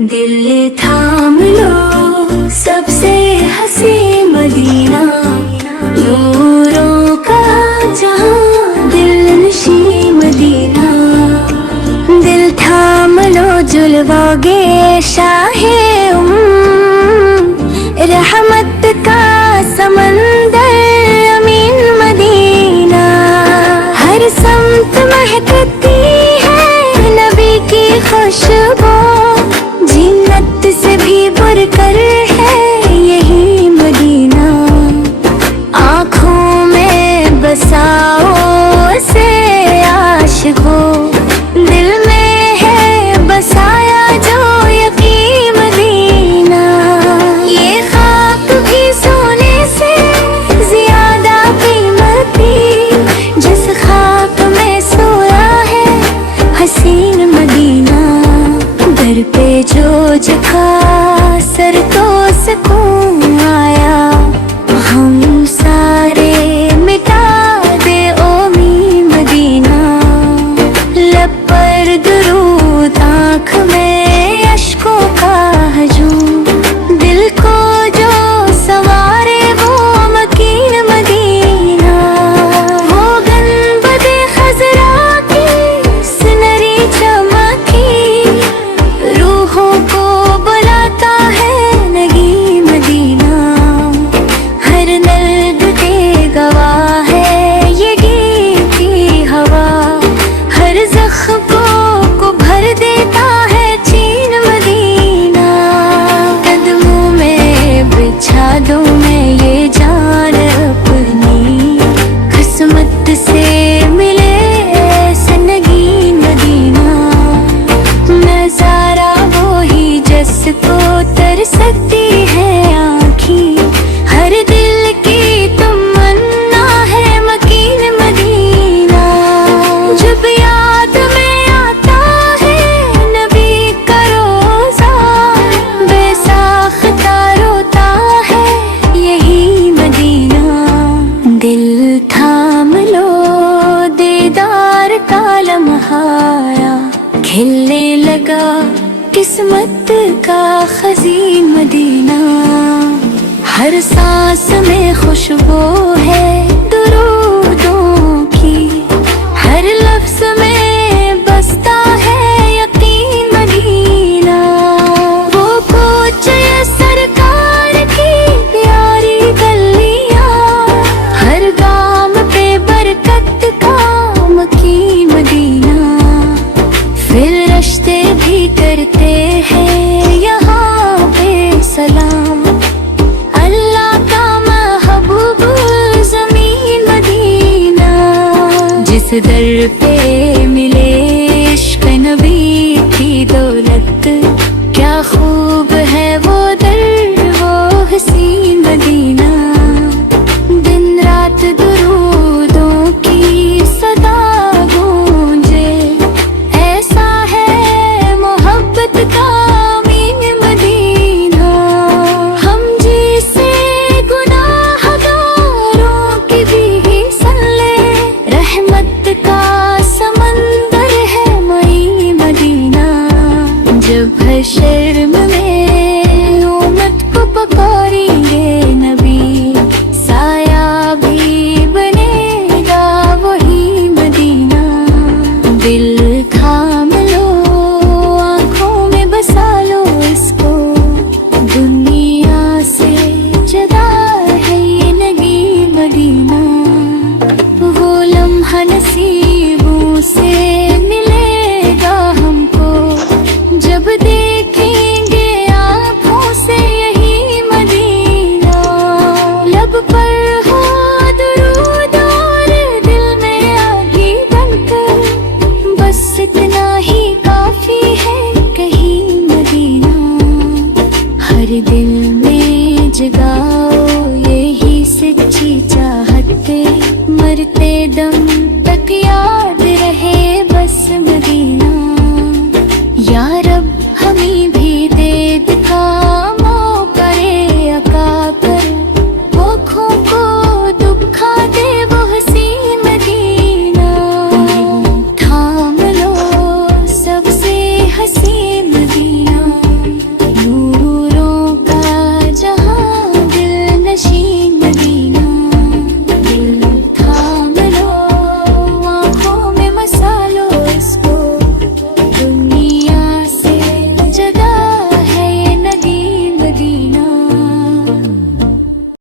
दिल थाम लो सबसे हसी मदीना, नूरों का जहां दिल नशी मदीना। दिल थाम लो जुलवोगे शाहे रहमत का समंदर अमीन मदीना। हर समत महकती है नबी की खुशबू, जिन्नत से भी बढ़कर है यही मदीना। आँखों में बसाओ से आशिको, दिल में है बसाया जो यकीन मदीना। ये खाक भी सोने से ज्यादा कीमती, जिस खाक में सोया है हसीन मदीना। दर पे जो जगह सर तो सुकून आया, हम सारे मिटा दे ओ मी मदीना। लब पर दुरूद आँख में अश्कों का हजूम, दिल को जो सवारे वो मकीन मदीना। वो गंबदे खजरा की सुनहरी चमकी, रूहों को बुलाता है नगी मदीना। हर दर्द के गवाह है ये गीती हवा, हर जख्म को भर देता है चीन मदीना। कदमों में बिछा दूं मैं ये जान अपनी, किस्मत से मिले सनगी मदीना। नजारा वो ही जिसको तर सकती है आँखी, हर दिल की तमन्ना है मकीन मदीना। जब याद में आता है नबी का रोज़ा, बेसाख्ता रोता है यही मदीना। दिल थाम लो दीदार का लम्हाया, खिलने लगा किस्मत का खजीन मदीना। हर सांस में खुशबू है दुरूदों की, हर लफ्ज में बसता है यकीन मदीना। वो पूछे सरकार की प्यारी गलियां, हर गाम पे बरकत का मकीन मदीना। फिर रिश्ते भी करते हैं यहाँ पे सलाम, अल्लाह का महबूब ज़मीन मदीना। जिस दर पे मिले इश्क नबी की दौलत, क्या खूब है वो दर वो हसीन मदीना। दिन रात दुरूदों की सदा गूंजे, ऐसा है मोहब्बत का अमीन मदीना। हम जिसे गुनाहगारों की भी सुन ले, रहमत का समंदर है मई मदीना। जब हशर में उम्मत को पकारेंगे नबी,